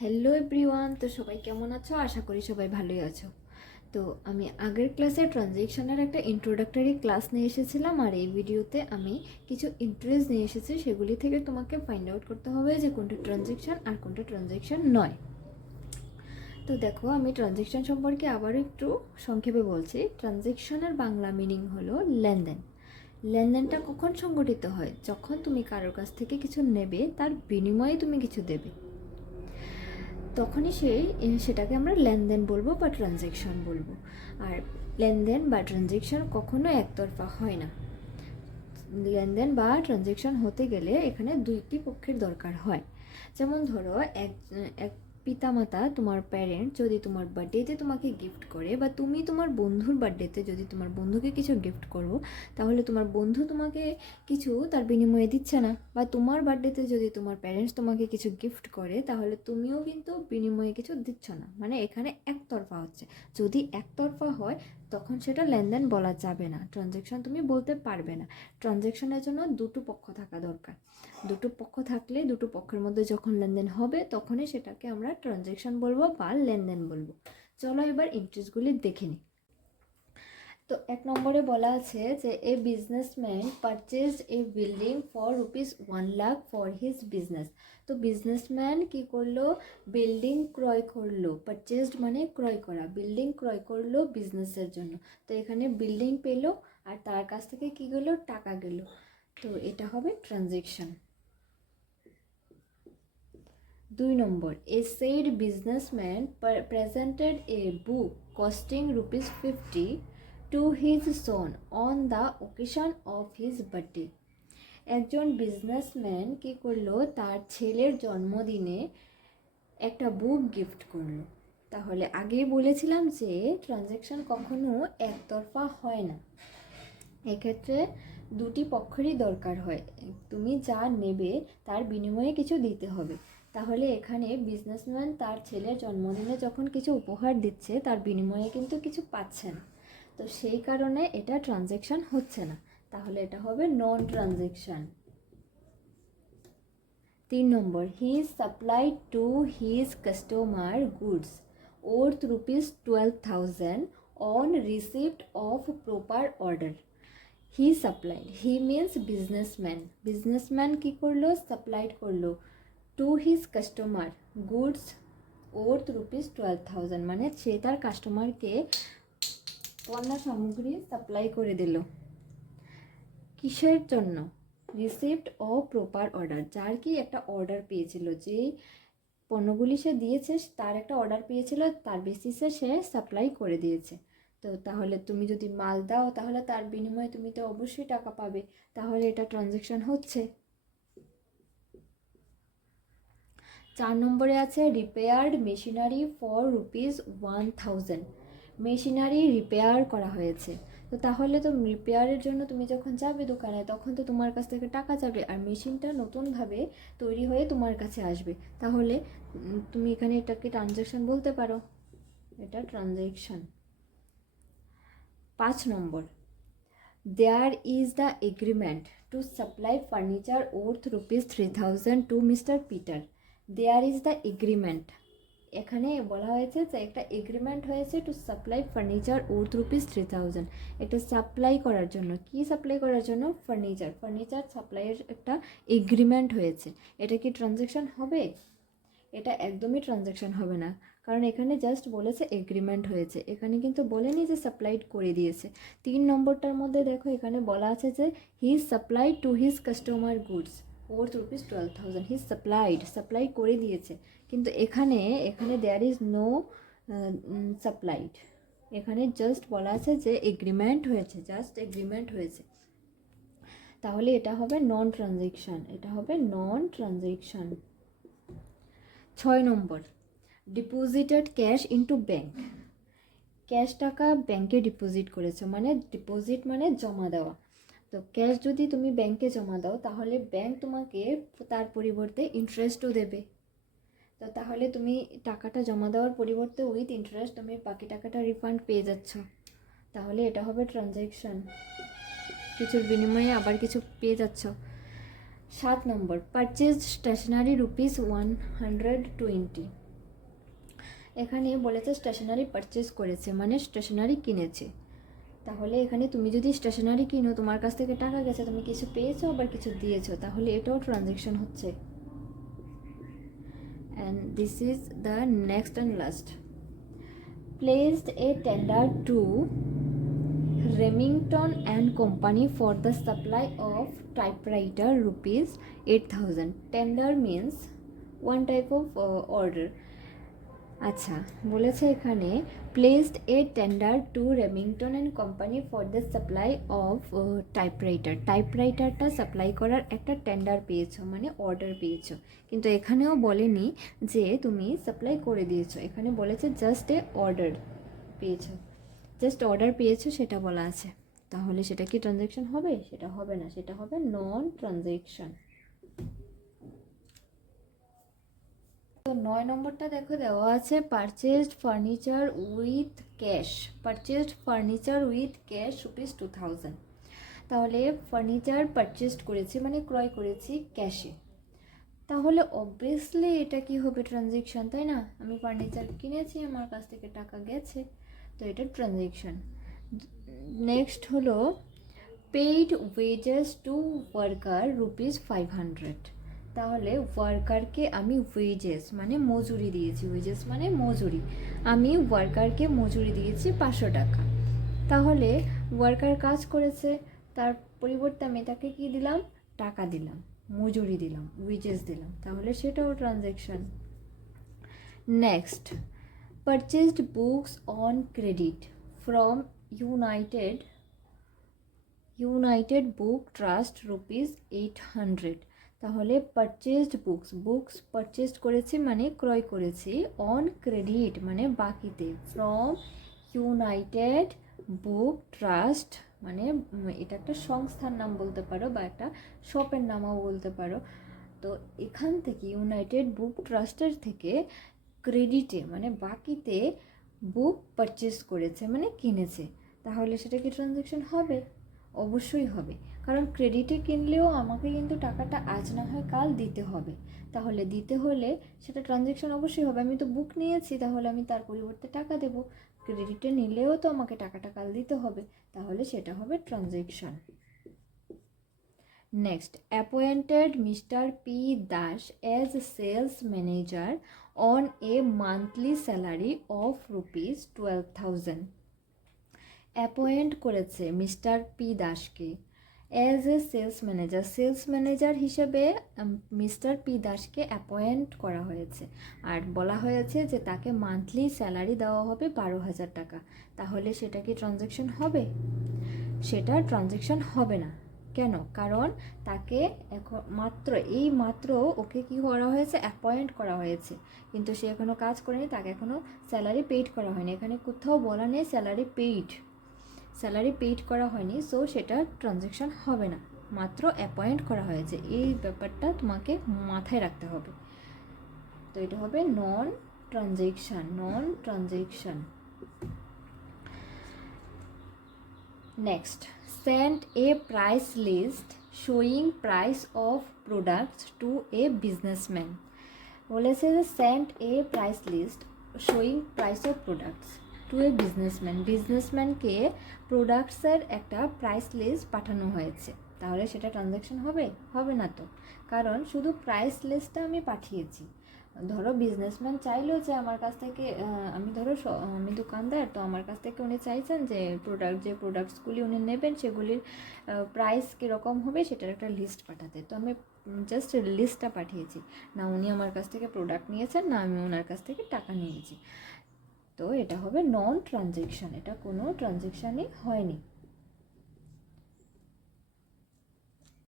Hello everyone, তো সবাই কেমন আছো? আশা করি সবাই ভালোই আছো। তো আমি আগের ক্লাসে ট্রানজেকশনের একটা ইন্ট্রোডাক্টরি ক্লাস নিয়ে এসেছিলাম, আর এই ভিডিওতে আমি কিছু ইন্টারেস্ট নিয়ে এসেছি। সেগুলি থেকে তোমাকে ফাইন্ড আউট করতে হবে যে কোনটা ট্রানজেকশন আর কোনটা ট্রানজেকশন নয়। তো দেখো, আমি ট্রানজেকশন সম্পর্কে আবারও একটু সংক্ষেপে বলছি। ট্রানজেকশনের বাংলা মিনিং হলো লেনদেন। লেনদেনটা কখন সংগঠিত হয়? যখন তুমি কারোর কাছ থেকে কিছু নেবে, তার বিনিময়ে তুমি কিছু দেবে, তখনই সেটাকে আমরা লেনদেন বলবো বা ট্রানজেকশন বলবো। আর লেনদেন বা ট্রানজেকশন কখনো একতরফা হয় না। লেনদেন বা ট্রানজেকশন হতে গেলে এখানে দুইটি পক্ষের দরকার হয়। যেমন ধরো, এক এক পিতামাতা, তোমার প্যারেন্ট, যদি তোমার বার্থডেতে তোমাকে গিফট করে, বা তুমি তোমার বন্ধুর বার্থডেতে যদি তোমার বন্ধুকে কিছু গিফট করো, তাহলে তোমার বন্ধু তোমাকে কিছু তার বিনিময়ে দিচ্ছে না। বা তোমার বার্থডেতে যদি তোমার প্যারেন্টস তোমাকে কিছু গিফট করে, তাহলে তুমিও কিন্তু বিনিময়ে কিছু দিচ্ছ না। মানে এখানে একতরফা হচ্ছে। যদি একতরফা হয়, তখন সেটা লেনদেন বলা যাবে না, ট্রানজেকশন তুমি বলতে পারবে না। ট্রানজেকশনের জন্য দুটো পক্ষ থাকা দরকার। দুটো পক্ষ থাকলে দুটো পক্ষের মধ্যে যখন লেনদেন হবে, তখনই সেটাকে আমরা ট্রানজেকশন বলবো বা লেনদেন বলবো। চলো এবার ইন্টারেস্টগুলি দেখে নিই। তো 1 নম্বরে বলা আছে যে a businessman purchased A building for ₹1,00,000 for his business. তো বিজনেসম্যান কি করলো? বিল্ডিং ক্রয় করলো। পারচেজড মানে ক্রয় করা, বিল্ডিং ক্রয় করলো বিজনেসের জন্য। তো এখানে বিল্ডিং পেলো, আর তার কাছ থেকে কি গেলো? টাকা গেল। তো এটা হবে transaction. 2 number, A said businessman presented A book costing ₹50 to his son on the occasion of his birthday. একজন বিজনেসম্যান কি করলো? তার ছেলের জন্মদিনে একটা বুক গিফট করলো। তাহলে আগেই বলেছিলাম যে ট্রানজ্যাকশন কখনো একতরফা হয় না। এক্ষেত্রে দুটি পক্ষেরই দরকার হয়। তুমি যা নেবে তার বিনিময়ে কিছু দিতে হবে। তাহলে এখানে বিজনেসম্যান তার ছেলের জন্মদিনে যখন কিছু উপহার দিচ্ছে, তার বিনিময়ে কিন্তু কিছু পাচ্ছে না। তো সেই কারণে এটা ট্রানজ্যাকশন হচ্ছে না। তাহলে এটা হবে নন ট্রানজ্যাকশন। 3 নম্বর, he supplied to his customer goods worth ₹12,000 on receipt of proper order. He supplied, he means businessman. Businessman কি করলো? সাপ্লাইড করলো to his customer goods worth ₹12,000, মানে সে তার কাস্টমারকে পণ্য সামগ্রী সাপ্লাই করে দিল। কিসের জন্য? রিসিপ্ট ও প্রপার অর্ডার। যার কি একটা অর্ডার পেয়েছিল, যে পণ্যগুলি সে দিয়েছে তার একটা অর্ডার পেয়েছিল, তার বেসিসে সে সাপ্লাই করে দিয়েছে। তো তাহলে তুমি যদি মাল দাও, তাহলে তার বিনিময়ে তুমি তো অবশ্যই টাকা পাবে। তাহলে এটা ট্রানজ্যাকশন হচ্ছে। 4 নম্বরে আছে repaired machinery for ₹1,000। Machinery repair করা হয়েছে। তো তাহলে তো রিপেয়ারের জন্য তুমি যখন যাবে দোকানে, তখন তো তোমার কাছ থেকে টাকা যাবে, আর মেশিনটা নতুনভাবে তৈরি হয়ে তোমার কাছে আসবে। তাহলে তুমি এখানে এটাকে ট্রানজ্যাকশন বলতে পারো। এটা transaction. 5 number, there is the agreement to supply furniture worth ₹3,000 to mister Peter. There is the agreement, এখানে বলা হয়েছে যে একটা এগ্রিমেন্ট হয়েছে টু সাপ্লাই ফার্নিচার worth ₹3,000, এটা সাপ্লাই করার জন্য। কি সাপ্লাই করার জন্য? ফার্নিচার। ফার্নিচার সাপ্লাইয়ের একটা এগ্রিমেন্ট হয়েছে। এটা কি ট্রানজ্যাকশন হবে? এটা একদমই ট্রানজ্যাকশন হবে না, কারণ এখানে জাস্ট বলেছে এগ্রিমেন্ট হয়েছে, এখানে কিন্তু বলেনি যে সাপ্লাইড করে দিয়েছে। 3 নম্বরটার মধ্যে দেখো, এখানে বলা আছে যে he supplied to his customer goods worth ₹12,000। He supply করে দিয়েছে, কিন্তু এখানে দেয়ার ইজ নো সাপ্লাইড। এখানে জাস্ট বলা আছে যে এগ্রিমেন্ট হয়েছে, জাস্ট এগ্রিমেন্ট হয়েছে। তাহলে এটা হবে নন ট্রানজ্যাকশন, এটা হবে নন ট্রানজ্যাকশন। 6 নম্বর, deposited cash into bank. Cash টাকা ব্যাংকে ডিপোজিট করেছো, মানে ডিপোজিট মানে জমা দেওয়া। তো ক্যাশ যদি তুমি ব্যাংকে জমা দাও, তাহলে ব্যাংক তোমাকে তার পরিবর্তে ইন্টারেস্টও দেবে। তো তাহলে তুমি টাকাটা জমা দেওয়ার পরিবর্তে উইথ ইন্টারেস্ট তুমি বাকি টাকাটা রিফান্ড পেয়ে যাচ্ছ। তাহলে এটা হবে ট্রানজ্যাকশন, কিছুর বিনিময়ে আবার কিছু পেয়ে যাচ্ছ। 7 নম্বর, পারচেজ স্টেশনারি ₹120। এখানে বলেছে স্টেশনারি পারচেজ করেছে, মানে স্টেশনারি কিনেছে। তাহলে এখানে তুমি যদি স্টেশনারি কিনো, তোমার কাছ থেকে টাকা গেছে, তুমি কিছু পেয়েছো আবার কিছু দিয়েছো, তাহলে এটাও ট্রানজ্যাকশন হচ্ছে। And this is the next and last. Placed a tender to Remington and Company for the supply of typewriter rupees 8,000. Tender means one type of order. আচ্ছা, বলেছে এখানে placed a tender to Remington and company for the supply of typewriter. টাইপরাইটারটা supply করার একটা tender পেয়েছো, মানে order পেয়েছো, কিন্তু এখানেও বলেনি যে তুমি সাপ্লাই করে দিয়েছো, এখানে বলেছে জাস্ট এ অর্ডার পেয়েছো, জাস্ট অর্ডার পেয়েছো সেটা বলা আছে। তাহলে সেটা কি ট্রানজ্যাকশন হবে? সেটা হবে না, সেটা হবে নন ট্রানজ্যাকশন। তো 9 নম্বরটা দেখো, দেওয়া আছে purchased furniture with cash. Purchased furniture with cash rupees 2000। তাহলে ফার্নিচার পারচেজড করেছি মানে ক্রয় করেছি ক্যাশে, তাহলে অবভিয়াসলি এটা কি হবে? ট্রানজ্যাকশন, তাই না? আমি ফার্নিচার কিনেছি, আমার কাছ থেকে টাকা গেছে, তো এটা ট্রানজ্যাকশন। নেক্সট হলো paid wages to worker rupees 500। তাহলে ওয়ার্কারকে আমি ওয়েজেস মানে মজুরি দিয়েছি, ওয়েজেস মানে মজুরি, আমি ওয়ার্কারকে মজুরি দিয়েছি 500 টাকা। তাহলে ওয়ার্কার কাজ করেছে, তার পরিবর্তে আমি তাকে কি দিলাম? টাকা দিলাম, মজুরি দিলাম, ওয়েজেস দিলাম, তাহলে সেটাও transaction. Next, purchased books on credit from United book trust rupees 800। তাহলে পারচেজড বুকস পারচেজড করেছি মানে ক্রয় করেছি, অন ক্রেডিট মানে বাকিতে, ফ্রম ইউনাইটেড বুক ট্রাস্ট মানে এটা একটা সংস্থার নাম বলতে পারো বা একটা শপের নামও বলতে পারো। তো এখান থেকে ইউনাইটেড বুক ট্রাস্টের থেকে ক্রেডিটে মানে বাকিতে বুক পারচেজ করেছে মানে কিনেছে, তাহলে সেটা কি ট্রানজ্যাকশন হবে? অবশ্যই হবে, কারণ ক্রেডিটে কিনলেও আমাকে কিন্তু টাকাটা আজ না হয় কাল দিতে হবে, তাহলে দিতে হলে সেটা ট্রানজ্যাকশন অবশ্যই হবে। আমি তো বুক নিয়েছি, তাহলে আমি তার পরিবর্তে টাকা দেবো, ক্রেডিটে নিলেও তো আমাকে টাকাটা কাল দিতে হবে, তাহলে সেটা হবে transaction. Next, appointed mister P Das as a sales manager on a monthly salary of rupees 12,000। Appoint করেছে মিস্টার পি দাসকে অ্যাজ এ সেলস ম্যানেজার হিসেবে মিস্টার পি দাসকে অ্যাপয়েন্ট করা হয়েছে, আর বলা হয়েছে যে তাকে মান্থলি স্যালারি দেওয়া হবে 12,000 টাকা। তাহলে সেটা কি ট্রানজ্যাকশন হবে? সেটা ট্রানজ্যাকশন হবে না। কেন? কারণ তাকে এখন মাত্র ওকে কি করা হয়েছে? অ্যাপয়েন্ট করা হয়েছে, কিন্তু সে এখনও কাজ করেনি, তাকে এখনও স্যালারি পেইড করা হয়নি। এখানে কোথাও বলা নেই স্যালারি পেইড করা হয়নি, সো সেটা ট্রানজ্যাকশন হবে না, মাত্র অ্যাপয়েন্ট করা হয়েছে, এই ব্যাপারটা তোমাকে মাথায় রাখতে হবে। তো এটা হবে non transaction. Next, send a price list showing price of products to a businessman. বলেছে যে send a price list showing price of products to a বিজনেসম্যানকে প্রোডাক্টসের একটা প্রাইস লিস্ট পাঠানো হয়েছে, তাহলে সেটা ট্রানজ্যাকশন হবে না তো, কারণ শুধু প্রাইস লিস্টটা আমি পাঠিয়েছি। ধরো বিজনেসম্যান চাইলো যে আমার কাছ থেকে, আমি দোকানদার, তো আমার কাছ থেকে উনি চাইছেন যে প্রোডাক্টসগুলি উনি নেবেন সেগুলির প্রাইস কীরকম হবে সেটার একটা লিস্ট পাঠাতে, তো আমি জাস্ট লিস্টটা পাঠিয়েছি, না উনি আমার কাছ থেকে প্রোডাক্ট নিয়েছেন, না আমি ওনার কাছ থেকে টাকা নিয়েছি। তো এটা হবে নন ট্রানজ্যাকশন, এটা কোনো ট্রানজ্যাকশানই হয়নি।